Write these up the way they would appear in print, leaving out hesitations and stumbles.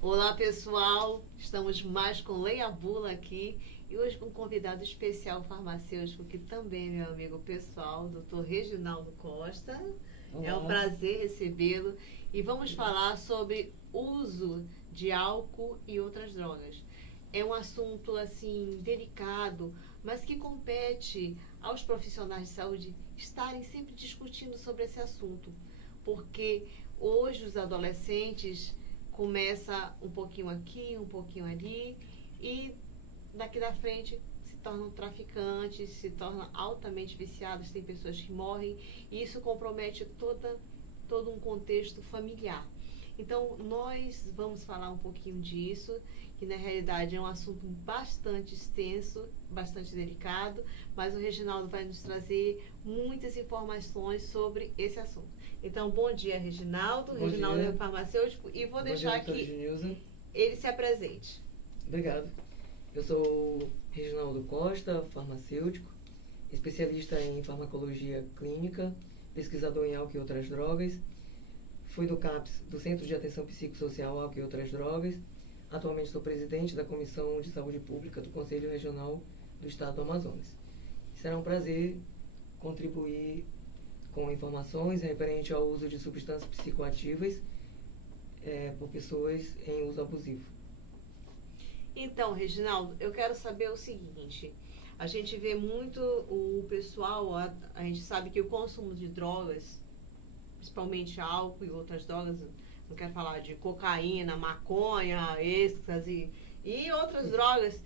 Olá pessoal, estamos mais com Leia Bula aqui e hoje com um convidado especial farmacêutico que também é meu amigo pessoal, Dr. Reginaldo Costa. Olá. É um prazer recebê-lo e vamos falar sobre uso de álcool e outras drogas. É um assunto assim delicado, mas que compete aos profissionais de saúde estarem sempre discutindo sobre esse assunto, porque hoje os adolescentes começa um pouquinho aqui, um pouquinho ali e daqui da frente se tornam traficantes, se tornam altamente viciados, tem pessoas que morrem e isso compromete todo um contexto familiar. Então, nós vamos falar um pouquinho disso, que na realidade é um assunto bastante extenso, bastante delicado, mas o Reginaldo vai nos trazer muitas informações sobre esse assunto. Então, bom dia, Reginaldo. Bom Reginaldo dia. É farmacêutico e vou deixar que ele se apresente. Obrigado. Eu sou Reginaldo Costa, farmacêutico, especialista em farmacologia clínica, pesquisador em álcool e outras drogas. Fui do CAPS, do Centro de Atenção Psicossocial Álcool e Outras Drogas. Atualmente sou presidente da Comissão de Saúde Pública do Conselho Regional do Estado do Amazonas. Será um prazer contribuir com informações referente ao uso de substâncias psicoativas por pessoas em uso abusivo. Então, Reginaldo, eu quero saber o seguinte. A gente vê muito o pessoal, a gente sabe que o consumo de drogas, principalmente álcool e outras drogas, não quero falar de cocaína, maconha, êxtase e outras drogas,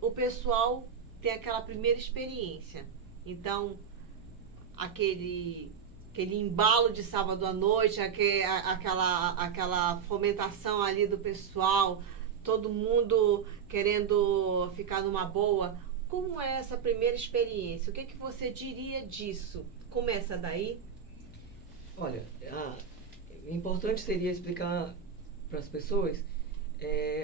o pessoal tem aquela primeira experiência. Então, aquele embalo de sábado à noite, aquela fomentação ali do pessoal, todo mundo querendo ficar numa boa. Como é essa primeira experiência? O que você diria disso? Começa daí? Olha, importante seria explicar para as pessoas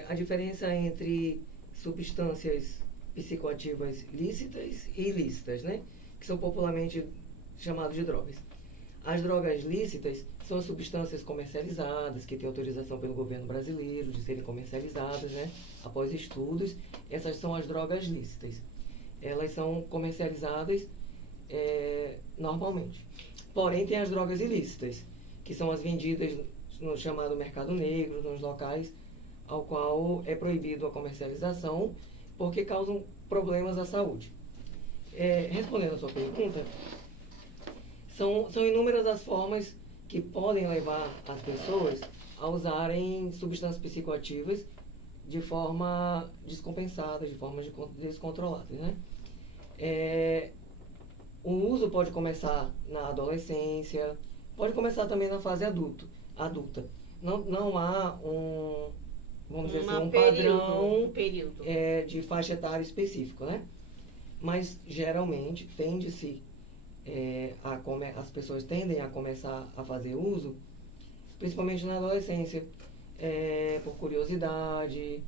a diferença entre substâncias psicoativas lícitas e ilícitas, né? Que são popularmente chamadas de drogas. As drogas lícitas são as substâncias comercializadas, que têm autorização pelo governo brasileiro de serem comercializadas, né? Após estudos, essas são as drogas lícitas. Elas são comercializadas normalmente. Porém, tem as drogas ilícitas, que são as vendidas no chamado mercado negro, nos locais ao qual é proibido a comercialização, porque causam problemas à saúde. Respondendo a sua pergunta, são inúmeras as formas que podem levar as pessoas a usarem substâncias psicoativas de forma descompensada, de forma descontrolada, né? O uso pode começar na adolescência, pode começar também na fase adulta. Não há vamos dizer assim, um padrão de faixa etária específico, né? Mas geralmente as pessoas tendem a começar a fazer uso, principalmente na adolescência, por curiosidade,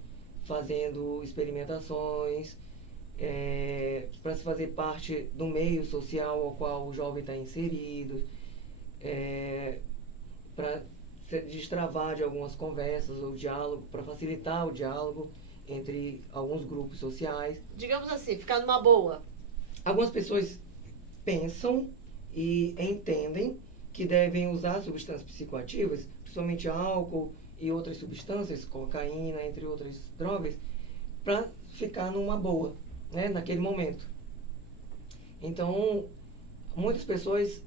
fazendo experimentações, para se fazer parte do meio social ao qual o jovem está inserido, para destravar de algumas conversas ou diálogo, para facilitar o diálogo entre alguns grupos sociais. Digamos assim, ficar numa boa. Algumas pessoas pensam e entendem que devem usar substâncias psicoativas, principalmente álcool e outras substâncias, cocaína, entre outras drogas, para ficar numa boa, né, naquele momento. Então, muitas pessoas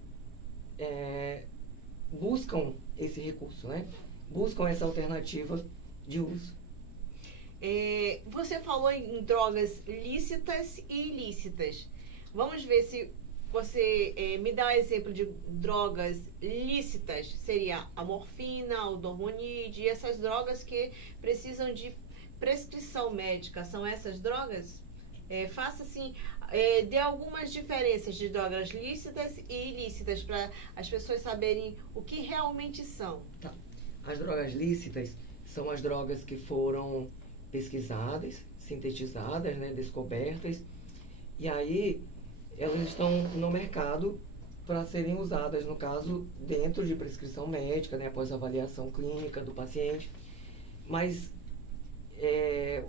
buscam esse recurso, né? Buscam essa alternativa de uso. Você falou em drogas lícitas e ilícitas. Vamos ver se você me dá um exemplo de drogas lícitas. Seria a morfina, o dormonide, essas drogas que precisam de prescrição médica. São essas drogas? Faça assim, dê algumas diferenças de drogas lícitas e ilícitas para as pessoas saberem o que realmente são. Tá. As drogas lícitas são as drogas que foram pesquisadas, sintetizadas, né, descobertas, E aí, elas estão no mercado para serem usadas, no caso, dentro de prescrição médica, né, após avaliação clínica do paciente. Mas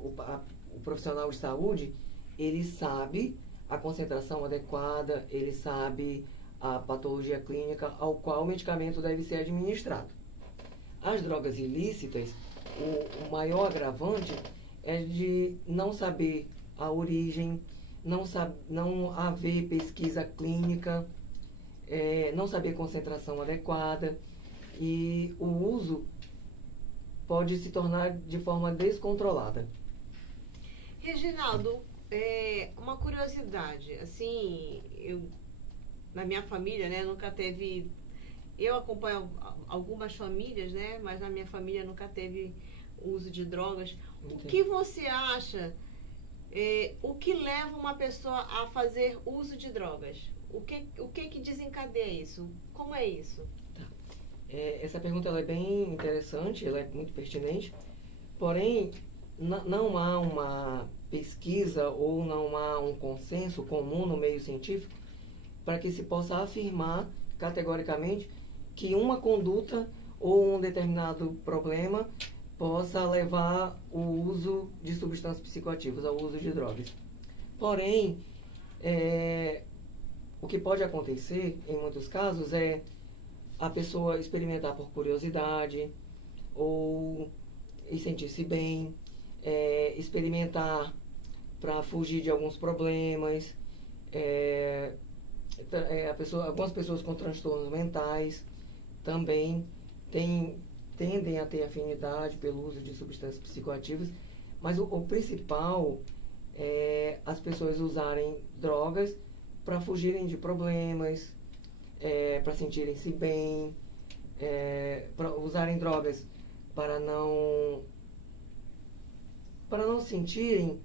o profissional de saúde, ele sabe a concentração adequada, ele sabe a patologia clínica ao qual o medicamento deve ser administrado. As drogas ilícitas, o maior agravante é de não saber a origem, não haver pesquisa clínica, não saber concentração adequada, e o uso pode se tornar de forma descontrolada. Reginaldo, uma curiosidade, assim, na minha família, né, nunca teve... Eu acompanho algumas famílias, né, mas na minha família nunca teve uso de drogas. O que você acha, o que leva uma pessoa a fazer uso de drogas? O que desencadeia isso? Como é isso? Tá. Essa pergunta ela é bem interessante, ela é muito pertinente, porém, não há uma pesquisa ou não há um consenso comum no meio científico para que se possa afirmar categoricamente que uma conduta ou um determinado problema possa levar o uso de substâncias psicoativas, ao uso de drogas. Porém, o que pode acontecer, em muitos casos, é a pessoa experimentar por curiosidade ou sentir-se bem, experimentar para fugir de alguns problemas, algumas pessoas com transtornos mentais também tendem a ter afinidade pelo uso de substâncias psicoativas, mas o principal é as pessoas usarem drogas para fugirem de problemas, para sentirem-se bem, para usarem drogas para não sentirem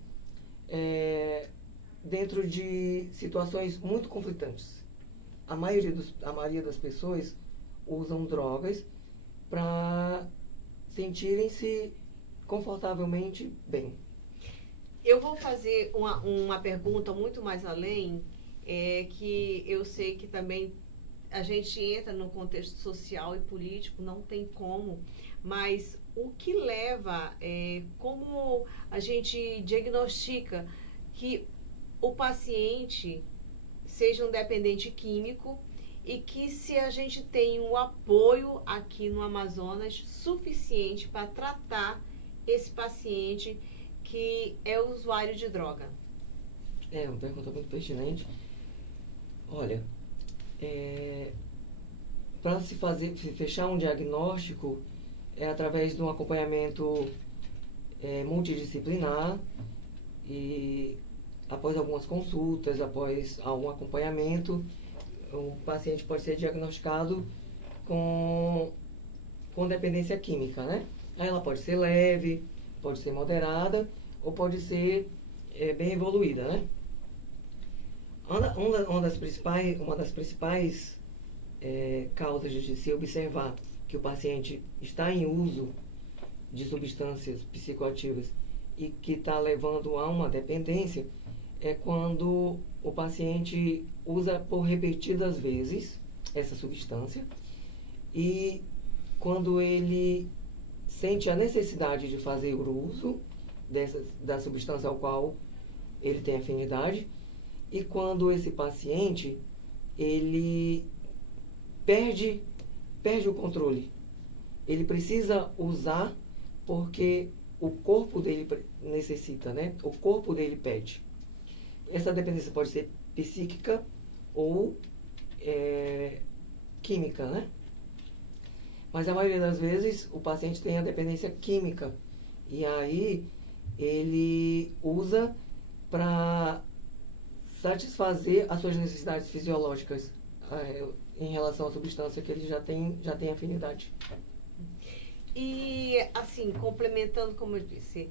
dentro de situações muito conflitantes. A maioria das pessoas usam drogas para sentirem-se confortavelmente bem. Eu vou fazer uma pergunta muito mais além, que eu sei que também a gente entra no contexto social e político, não tem como, mas o que leva, como a gente diagnostica que o paciente seja um dependente químico e que se a gente tem um apoio aqui no Amazonas suficiente para tratar esse paciente que é usuário de droga? É uma pergunta muito pertinente. Olha, para se fechar um diagnóstico é através de um acompanhamento multidisciplinar e após algumas consultas, após algum acompanhamento, o paciente pode ser diagnosticado com dependência química, né? Aí ela pode ser leve, pode ser moderada ou pode ser bem evoluída, né? Uma das principais causas de se observar que o paciente está em uso de substâncias psicoativas e que está levando a uma dependência é quando o paciente usa por repetidas vezes essa substância e quando ele sente a necessidade de fazer o uso da substância ao qual ele tem afinidade e quando esse paciente ele perde o controle. Ele precisa usar porque o corpo dele necessita, né? O corpo dele pede. Essa dependência pode ser psíquica ou química, né? Mas a maioria das vezes o paciente tem a dependência química. E aí ele usa para satisfazer as suas necessidades fisiológicas em relação à substância que ele já tem afinidade. E, assim, complementando, como eu disse,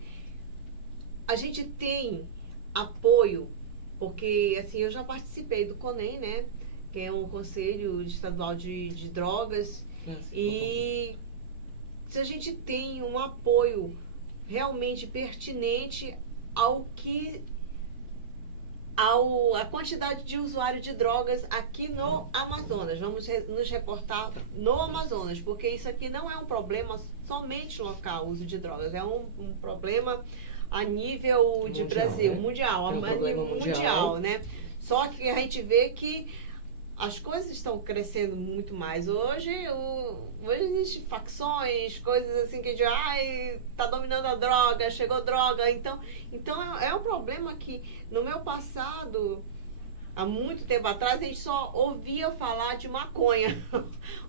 a gente tem apoio, porque, assim, eu já participei do CONEM, né? Que é um Conselho Estadual de Drogas. E se a gente tem um apoio realmente pertinente ao que a quantidade de usuários de drogas aqui no Amazonas. Vamos nos reportar no Amazonas, porque isso aqui não é um problema somente local, o uso de drogas. É um problema a nível de Brasil, né? mundial, É um a problema nível mundial, né? Só que a gente vê que as coisas estão crescendo muito mais. Hoje existem facções, coisas assim que de tá dominando a droga, chegou droga. Então é um problema que no meu passado, há muito tempo atrás, a gente só ouvia falar de maconha.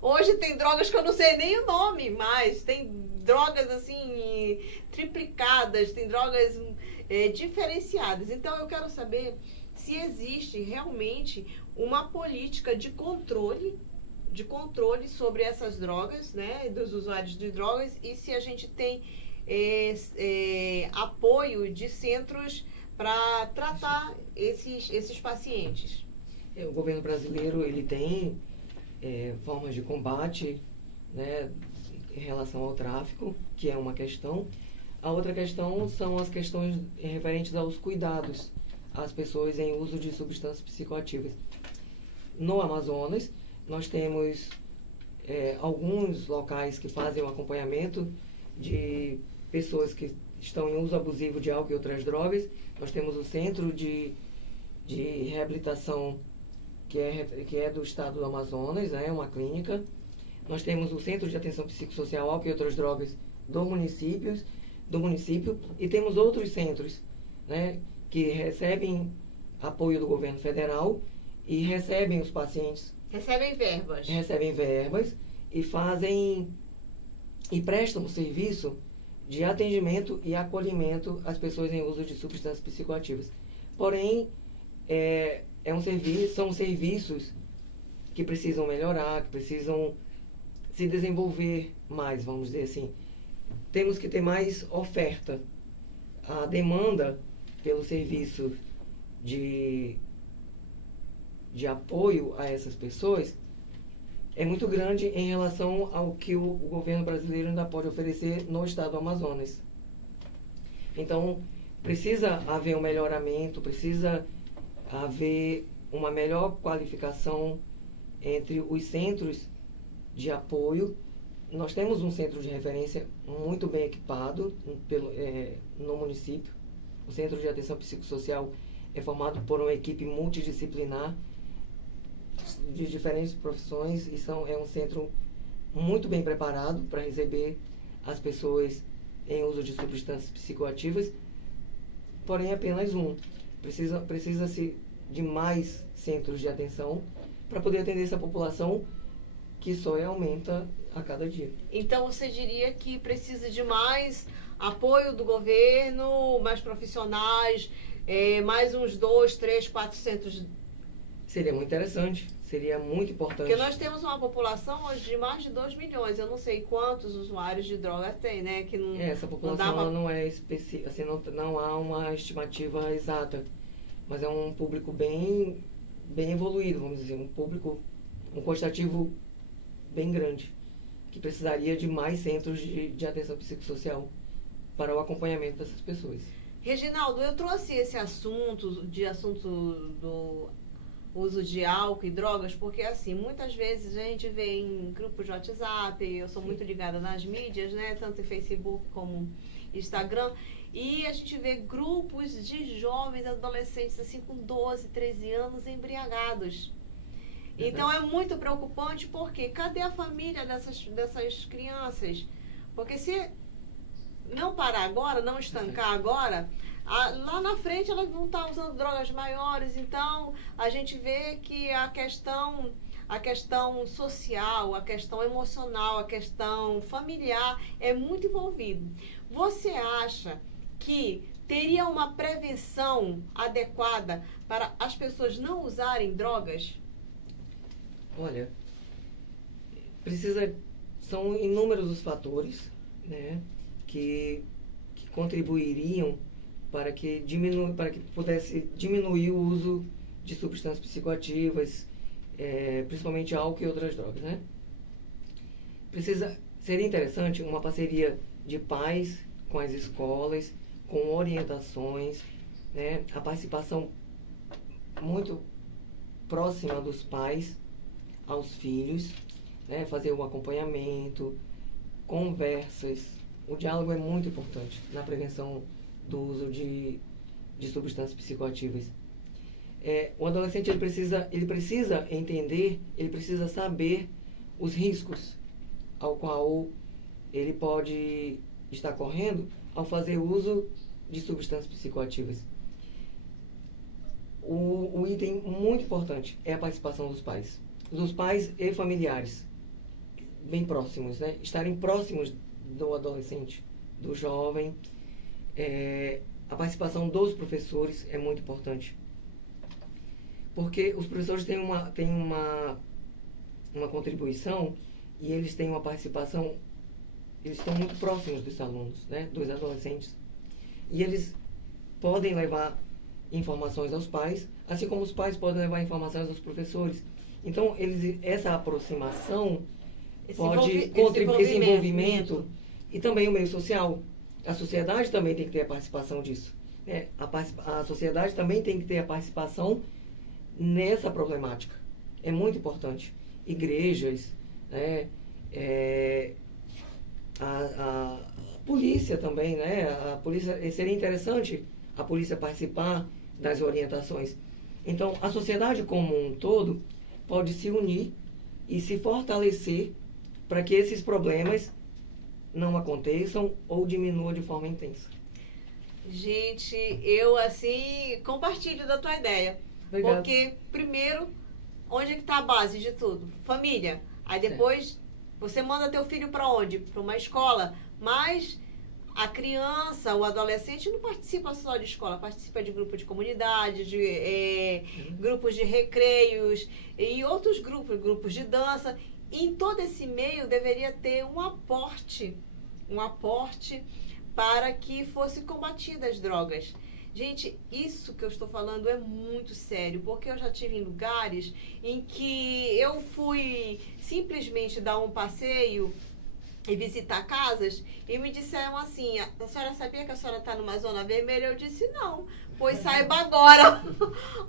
Hoje tem drogas que eu não sei nem o nome mais. Tem drogas assim triplicadas, tem drogas diferenciadas. Então eu quero saber se existe realmente uma política de controle sobre essas drogas, né, dos usuários de drogas, e se a gente tem apoio de centros para tratar esses pacientes. O governo brasileiro ele tem formas de combate, né, em relação ao tráfico, que é uma questão. A outra questão são as questões referentes aos cuidados às pessoas em uso de substâncias psicoativas. No Amazonas, nós temos alguns locais que fazem o acompanhamento de pessoas que estão em uso abusivo de álcool e outras drogas. Nós temos o Centro de Reabilitação, que é do estado do Amazonas, né, uma clínica. Nós temos o Centro de Atenção Psicossocial, Álcool e Outras Drogas do município, e temos outros centros, né, que recebem apoio do governo federal e recebem os pacientes. Recebem verbas e prestam o serviço de atendimento e acolhimento às pessoas em uso de substâncias psicoativas. Porém, são serviços que precisam melhorar, que precisam se desenvolver mais, vamos dizer assim. Temos que ter mais oferta. A demanda pelo serviço de apoio a essas pessoas é muito grande em relação ao que o governo brasileiro ainda pode oferecer no estado do Amazonas. Então, precisa haver um melhoramento, precisa haver uma melhor qualificação entre os centros de apoio. Nós temos um centro de referência muito bem equipado no município. O Centro de Atenção Psicossocial é formado por uma equipe multidisciplinar de diferentes profissões e é um centro muito bem preparado para receber as pessoas em uso de substâncias psicoativas, porém apenas um. Precisa-se de mais centros de atenção para poder atender essa população que só aumenta a cada dia. Então você diria que precisa de mais apoio do governo, mais profissionais, mais uns 2, 3, 4 centros. Seria muito interessante, seria muito importante. Porque nós temos uma população hoje de mais de 2 milhões. Eu não sei quantos usuários de droga tem, né? Que não, essa população não é específica, assim, não há uma estimativa exata. Mas é um público bem evoluído, vamos dizer, um quantitativo bem grande, que precisaria de mais centros de atenção psicossocial para o acompanhamento dessas pessoas. Reginaldo, eu trouxe esse assunto do uso de álcool e drogas, porque assim, muitas vezes a gente vê em grupos de WhatsApp, eu sou muito ligada nas mídias, né, tanto em Facebook como Instagram, e a gente vê grupos de jovens, adolescentes, assim, com 12, 13 anos, embriagados. Então é muito preocupante, porque cadê a família dessas crianças? Porque se não parar agora, não estancar agora, lá na frente elas vão estar usando drogas maiores. Então a gente vê que a questão social, a questão emocional, a questão familiar é muito envolvida. Você acha que teria uma prevenção adequada para as pessoas não usarem drogas? Olha, são inúmeros os fatores, né, que contribuiriam para que pudesse diminuir o uso de substâncias psicoativas, principalmente álcool e outras drogas, né? Seria interessante uma parceria de pais com as escolas, com orientações, né, a participação muito próxima dos pais aos filhos, né? Fazer um acompanhamento, conversas. O diálogo é muito importante na prevenção do uso de substâncias psicoativas. O adolescente ele precisa entender, ele precisa saber os riscos ao qual ele pode estar correndo ao fazer uso de substâncias psicoativas. O item muito importante é a participação dos pais e familiares, bem próximos, né? Estarem próximos do adolescente, do jovem. A participação dos professores é muito importante, porque os professores têm uma contribuição e eles têm uma participação, eles estão muito próximos dos alunos, né? Dos adolescentes, e eles podem levar informações aos pais, assim como os pais podem levar informações aos professores. Então, essa aproximação pode contribuir, esse envolvimento, e também o meio social. A sociedade também tem que ter a participação disso, né? A sociedade também tem que ter a participação nessa problemática. É muito importante. Igrejas, né? A polícia também, né? A polícia, seria interessante a polícia participar das orientações. Então, a sociedade como um todo pode se unir e se fortalecer para que esses problemas não aconteçam ou diminuam de forma intensa. Gente, eu assim compartilho da tua ideia. Obrigada. Porque, primeiro, onde é que está a base de tudo? Família. Aí depois você manda teu filho para onde? Para uma escola. Mas a criança, o adolescente não participa só de escola, participa de grupo de comunidade, de grupos de recreios e outros grupos de dança. Em todo esse meio deveria ter um aporte para que fosse combatida as drogas. Gente, isso que eu estou falando é muito sério, porque eu já tive em lugares em que eu fui simplesmente dar um passeio e visitar casas e me disseram assim: a senhora sabia que a senhora está numa zona vermelha? Eu disse: não, pois saiba agora.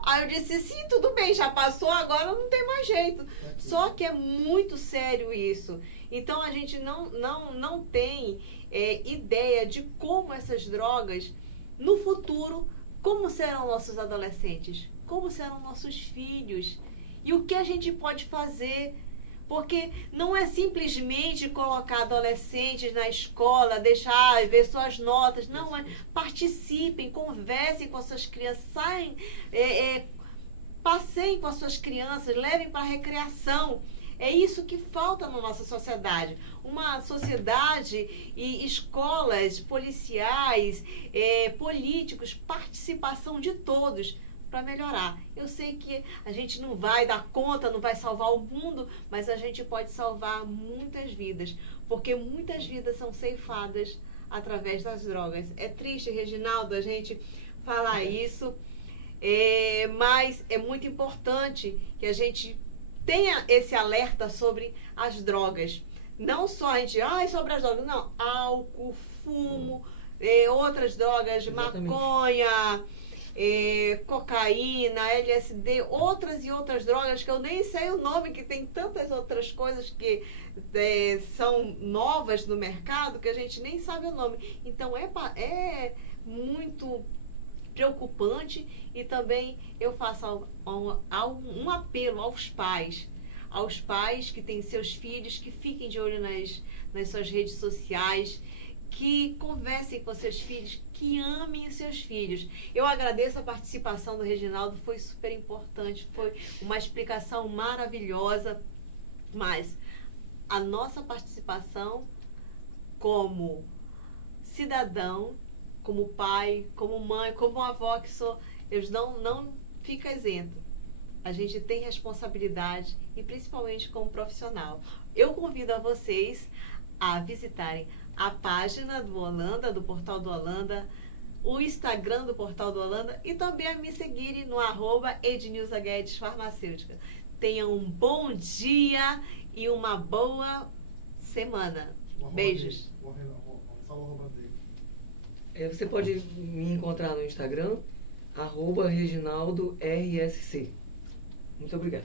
Aí eu disse: sim, tudo bem, já passou, agora não tem mais jeito. Só que é muito sério isso. Então a gente não tem ideia de como essas drogas, no futuro, como serão nossos adolescentes, como serão nossos filhos e o que a gente pode fazer. Porque não é simplesmente colocar adolescentes na escola, deixar ver suas notas. Não, participem, conversem com as suas crianças, passeiem com as suas crianças, levem para a recreação. É isso que falta na nossa sociedade. Uma sociedade e escolas, policiais, políticos, participação de todos para melhorar. Eu sei que a gente não vai dar conta, não vai salvar o mundo, mas a gente pode salvar muitas vidas, porque muitas vidas são ceifadas através das drogas. É triste, Reginaldo, a gente falar isso, mas é muito importante que a gente tenha esse alerta sobre as drogas. Não só a gente, sobre as drogas, não, álcool, fumo, outras drogas, exatamente. Maconha, cocaína, LSD, outras e outras drogas que eu nem sei o nome, que tem tantas outras coisas que são novas no mercado que a gente nem sabe o nome. Então é muito preocupante, e também eu faço um apelo aos pais que têm seus filhos, que fiquem de olho nas suas redes sociais, que conversem com seus filhos, que amem os seus filhos. Eu agradeço a participação do Reginaldo, foi super importante, foi uma explicação maravilhosa, mas a nossa participação como cidadão, como pai, como mãe, como avó que sou, eu não fica isento. A gente tem responsabilidade, e principalmente como profissional. Eu convido a vocês a visitarem a página do Holanda, do Portal do Holanda, o Instagram do Portal do Holanda, e também a me seguirem no @Ednilza Guedes Farmacêutica. Tenham um bom dia e uma boa semana. Beijos. Você pode me encontrar no Instagram, @reginaldorsc. Muito obrigado.